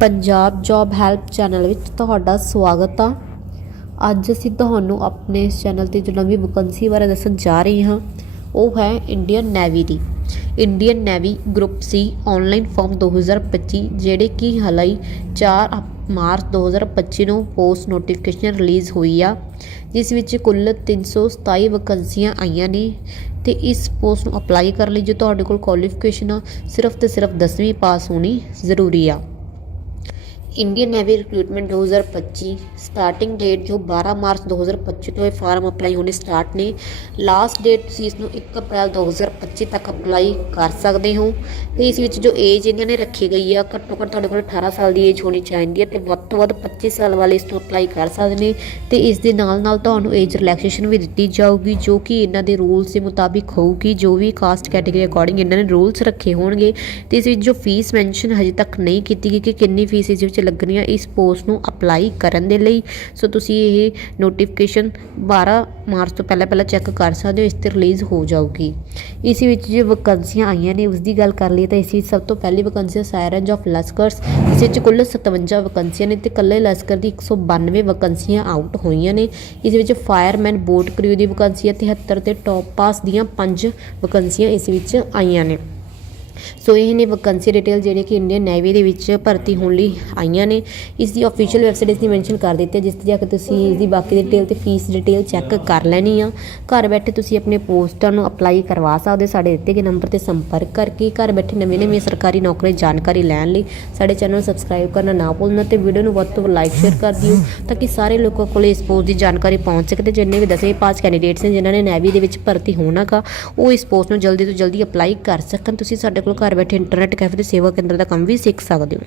Punjab job help channel ਵਿੱਚ ਤੁਹਾਡਾ ਸਵਾਗਤ ਆ। ਅੱਜ ਅਸੀਂ ਤੁਹਾਨੂੰ ਆਪਣੇ ਇਸ ਚੈਨਲ ਤੇ ਜੋ ਨਵੀਂ ਵੈਕੰਸੀ ਬਾਰੇ ਦੱਸਣ ਜਾ ਰਹੇ ਹਾਂ, ਉਹ ਹੈ ਇੰਡੀਅਨ ਨੈਵੀ ਦੀ। Indian navy group C online form 2025 ਜਿਹੜੇ ਕਿ ਹਲਾਈ 4 ਮਾਰਚ 2025 ਨੂੰ ਪੋਸਟ ਨੋਟੀਫਿਕੇਸ਼ਨ ਰਿਲੀਜ਼ ਹੋਈ ਆ, ਜਿਸ ਵਿੱਚ ਕੁੱਲ 327 ਵੈਕੰਸੀਆਂ ਆਈਆਂ ਨੇ ਤੇ ਇਸ ਪੋਸਟ ਨੂੰ ਅਪਲਾਈ ਕਰਨ ਲਈ ਜੋ ਤੁਹਾਡੇ ਕੋਲ ਕੁਆਲੀਫਿਕੇਸ਼ਨ ਆ, ਸਿਰਫ ਤੇ ਸਿਰਫ 10ਵੀਂ ਪਾਸ ਹੋਣੀ ਜ਼ਰੂਰੀ ਆ। Indian navy recruitment 2025 starting date ਜੋ 12 ਮਾਰਚ 2025 ਤੋਂ ਇਹ ਫਾਰਮ ਅਪਲਾਈ ਹੋਣੇ ਸਟਾਰਟ ਨੇ। ਲਾਸਟ ਡੇਟ ਤੁਸੀਂ ਇਸ ਨੂੰ 1 ਅਪ੍ਰੈਲ 2025 ਤੱਕ ਅਪਲਾਈ ਕਰ ਸਕਦੇ ਹੋ। ਤੇ ਇਸ ਵਿੱਚ ਜੋ ਏਜ ਇਹਨਾਂ ਨੇ ਰੱਖੀ ਗਈ ਆ, ਘੱਟੋ ਘੱਟ ਤੁਹਾਡੇ ਕੋਲ 18 ਸਾਲ ਦੀ ਏਜ ਹੋਣੀ ਚਾਹੀਦੀ ਹੈ ਤੇ ਵੱਧ ਤੋਂ ਵੱਧ 25 ਸਾਲ ਵਾਲੇ ਇਸ ਨੂੰ ਅਪਲਾਈ ਕਰ ਸਕਦੇ ਨੇ। ਤੇ ਇਸ ਦੇ ਨਾਲ ਨਾਲ ਤੁਹਾਨੂੰ ਏਜ ਰਿਲੈਕਸੇਸ਼ਨ ਵੀ ਦਿੱਤੀ ਜਾਊਗੀ, ਜੋ ਕਿ ਇਹਨਾਂ ਦੇ ਰੂਲਸ ਦੇ ਮੁਤਾਬਿਕ ਹੋਊਗੀ, ਜੋ ਵੀ ਕਾਸਟ ਕੈਟੇਗਰੀ ਅਕੋਰਡਿੰਗ ਇਹਨਾਂ ਨੇ ਰੂਲਸ ਰੱਖੇ ਹੋਣਗੇ। ਤੇ ਇਸ ਵਿੱਚ ਜੋ ਫੀਸ ਮੈਂਸ਼ਨ ਹਜੇ ਤੱਕ ਨਹੀਂ ਕੀਤੀ ਗਈ ਕਿ ਕਿੰਨੀ ਫੀਸ ਇਸ ਵਿੱਚ ਲੱਗਣੀ ਆ ਇਸ ਪੋਸਟ ਨੂੰ ਅਪਲਾਈ ਕਰਨ ਦੇ ਲਈ। ਸੋ ਤੁਸੀਂ ਇਹ ਨੋਟੀਫਿਕੇਸ਼ਨ 12 ਮਾਰਚ ਤੋਂ ਪਹਿਲਾਂ ਪਹਿਲਾਂ ਚੈੱਕ ਕਰ ਸਕਦੇ ਹੋ, ਇਸ ਤੇ ਰਿਲੀਜ਼ ਹੋ ਜਾਊਗੀ। ਇਸ ਵਿੱਚ ਜੇ ਵੈਕੰਸੀਆਂ ਆਈਆਂ ਨੇ ਉਸ ਦੀ ਗੱਲ ਕਰ ਲਈਏ ਤਾਂ ਇਸ ਵਿੱਚ ਸਭ ਤੋਂ ਪਹਿਲੀ ਵੈਕੰਸੀ ਸਾਇਰਨਜ ਆਫ ਲਸਕਰਸ ਇਸ ਵਿੱਚ ਕੁੱਲ 57 ਵੈਕੰਸੀਆਂ ਨੇ ਤੇ ਕੱਲੇ ਲਸਕਰ ਦੀ 192 ਵੈਕੰਸੀਆਂ ਆਊਟ ਹੋਈਆਂ ਨੇ। ਇਸ ਵਿੱਚ ਫਾਇਰਮੈਨ ਬੋਟ ਕਰਿਊ ਦੀ ਵੈਕੰਸੀ ਹੈ 73 ਤੇ ਟੌਪ ਪਾਸ ਦੀਆਂ 5 ਵੈਕੰਸੀਆਂ ਇਸ ਵਿੱਚ ਆਈਆਂ ਨੇ। ਸੋ ਇਹ ਨੇ ਵੈਕੰਸੀ ਡਿਟੇਲ ਜਿਹੜੇ ਕਿ ਇੰਡੀਅਨ ਨੇਵੀ ਦੇ ਵਿੱਚ ਭਰਤੀ ਹੋਣ ਲਈ ਆਈਆਂ ਨੇ। ਇਸ ਦੀ ਅਫੀਸ਼ੀਅਲ ਵੈਬਸਾਈਟ ਇਸ ਦੀ ਮੈਂਸ਼ਨ ਕਰ ਦਿੱਤੀ ਹੈ, ਜਿਸ ਤੇ ਜਾ ਕੇ ਤੁਸੀਂ ਇਸ ਦੀ ਬਾਕੀ ਡਿਟੇਲ ਤੇ ਫੀਸ ਡਿਟੇਲ ਚੈੱਕ ਕਰ ਲੈਣੀ ਆ। ਘਰ ਬੈਠੇ ਤੁਸੀਂ ਆਪਣੇ ਪੋਸਟਾਂ ਨੂੰ ਅਪਲਾਈ ਕਰਵਾ ਸਕਦੇ ਹੋ। ਸਾਡੇ ਦਿੱਤੇ ਗਏ ਨੰਬਰ ਤੇ ਸੰਪਰਕ ਕਰਕੇ ਘਰ ਬੈਠੇ ਨਵੀਂ ਨਵੀਂ ਸਰਕਾਰੀ ਨੌਕਰੀ ਜਾਣਕਾਰੀ ਲੈਣ ਲਈ ਸਾਡੇ ਚੈਨਲ ਨੂੰ ਸਬਸਕ੍ਰਾਈਬ ਕਰਨਾ ਨਾ ਭੁੱਲਣਾ ਤੇ ਵੀਡੀਓ ਨੂੰ ਵੱਧ ਤੋਂ ਵੱਧ ਲਾਈਕ ਸ਼ੇਅਰ ਕਰ ਦਿਓ ਤਾਂ ਕਿ ਸਾਰੇ ਲੋਕਾਂ ਕੋਲ ਇਸ ਪੋਸਟ ਦੀ ਜਾਣਕਾਰੀ ਪਹੁੰਚ ਸਕੇ ਤੇ ਜਿੰਨੇ ਵੀ ਦਸਵੇਂ ਪਾਸ ਕੈਂਡੀਡੇਟਸ ਨੇ, ਜਿਨ੍ਹਾਂ ਨੇ ਨੈਵੀ ਦੇ ਵਿੱਚ ਭਰਤੀ ਹੋਣਾਗਾ ਉਹ ਇਸ ਪੋਸਟ ਨੂੰ ਜਲਦੀ ਤੋਂ ਜਲਦੀ ਅਪਲਾਈ ਕਰ ਸਕਣ। ਤੁਸੀਂ ਸਾਡੇ ਕੋਲ ਘਰ ਬੈਠੇ ਇੰਟਰਨੈਟ ਕੈਫੇ ਤੇ ਸੇਵਾ ਕੇਂਦਰ ਦਾ ਕੰਮ ਵੀ ਸਿੱਖ ਸਕਦੇ ਹੋ।